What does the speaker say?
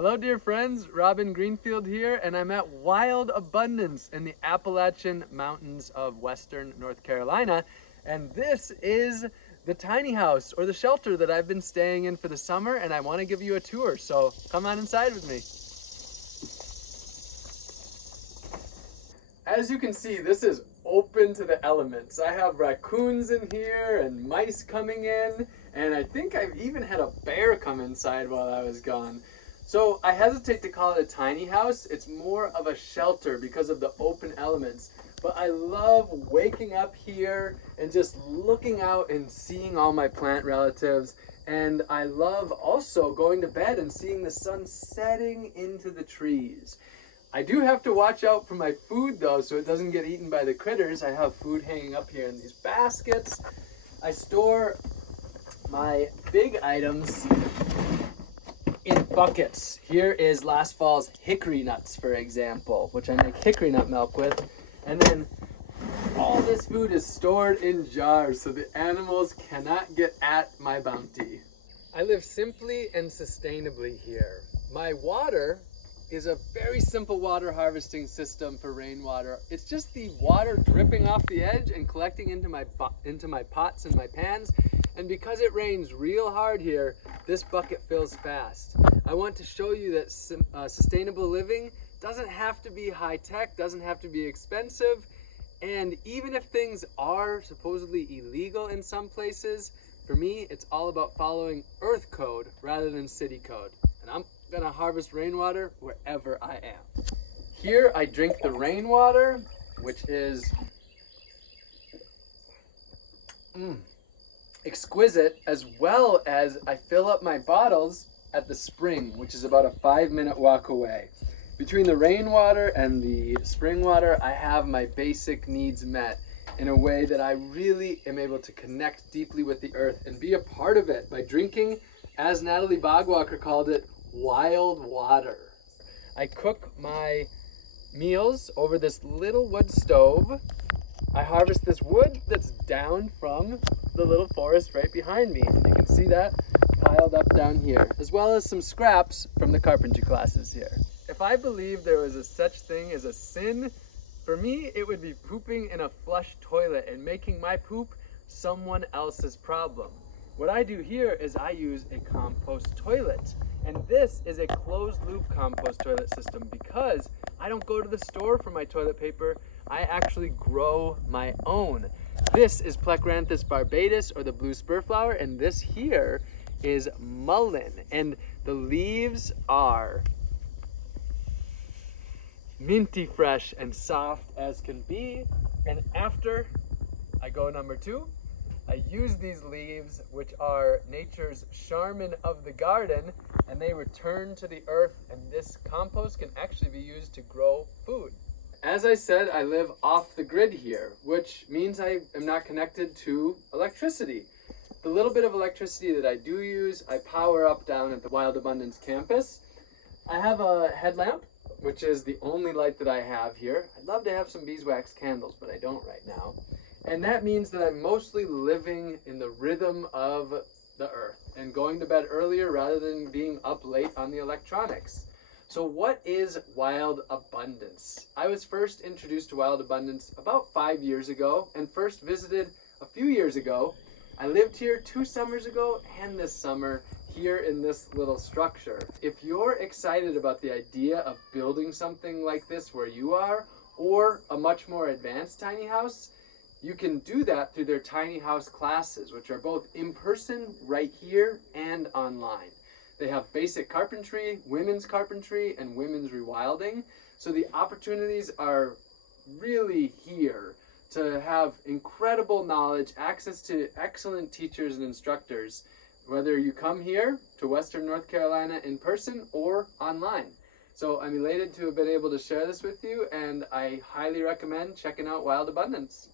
Hello dear friends, Robin Greenfield here, and I'm at Wild Abundance in the Appalachian Mountains of Western North Carolina. And this is the tiny house or the shelter that I've been staying in for the summer, and I want to give you a tour, so come on inside with me. As you can see, this is open to the elements. I have raccoons in here and mice coming in, and I think I've even had a bear come inside while I was gone. So I hesitate to call it a tiny house. It's more of a shelter because of the open elements. But I love waking up here and just looking out and seeing all my plant relatives. And I love also going to bed and seeing the sun setting into the trees. I do have to watch out for my food though, so it doesn't get eaten by the critters. I have food hanging up here in these baskets. I store my big items in buckets. Here is last fall's hickory nuts, for example, which I make hickory nut milk with. And then all this food is stored in jars so the animals cannot get at my bounty. I live simply and sustainably here. My water is a very simple water harvesting system for rainwater. It's just the water dripping off the edge and collecting into my pots and my pans. And because it rains real hard here, this bucket fills fast. I want to show you that sustainable living doesn't have to be high tech, doesn't have to be expensive. And even if things are supposedly illegal in some places, for me, it's all about following earth code rather than city code. And I'm gonna harvest rainwater wherever I am. Here I drink the rainwater, which is exquisite, as well as I fill up my bottles at the spring, which is about a 5-minute walk away. Between the rainwater and the spring water, I have my basic needs met in a way that I really am able to connect deeply with the earth and be a part of it by drinking, as Natalie Bogwalker called it, wild water. I cook my meals over this little wood stove. I harvest this wood that's down from the little forest right behind me. You can see that piled up down here, as well as some scraps from the carpentry classes here. If I believed there was a such thing as a sin, for me it would be pooping in a flush toilet and making my poop someone else's problem. What I do here is I use a compost toilet. And this is a closed loop compost toilet system because I don't go to the store for my toilet paper. I actually grow my own. This is Plecranthus barbatus, or the blue spur flower, and this here is mullein. And the leaves are minty fresh and soft as can be. And after I go number 2, I use these leaves, which are nature's Charmin of the garden, and they return to the earth, and this compost can actually be used to grow food. As I said, I live off the grid here, which means I am not connected to electricity. The little bit of electricity that I do use, I power up down at the Wild Abundance campus. I have a headlamp, which is the only light that I have here. I'd love to have some beeswax candles, but I don't right now. And that means that I'm mostly living in the rhythm of the earth and going to bed earlier rather than being up late on the electronics. So what is Wild Abundance? I was first introduced to Wild Abundance about 5 years ago and first visited a few years ago. I lived here 2 summers ago and this summer here in this little structure. If you're excited about the idea of building something like this where you are, or a much more advanced tiny house, you can do that through their tiny house classes, which are both in person right here and online. They have basic carpentry, women's carpentry, and women's rewilding. So the opportunities are really here to have incredible knowledge, access to excellent teachers and instructors, whether you come here to Western North Carolina in person or online. So I'm elated to have been able to share this with you, and I highly recommend checking out Wild Abundance.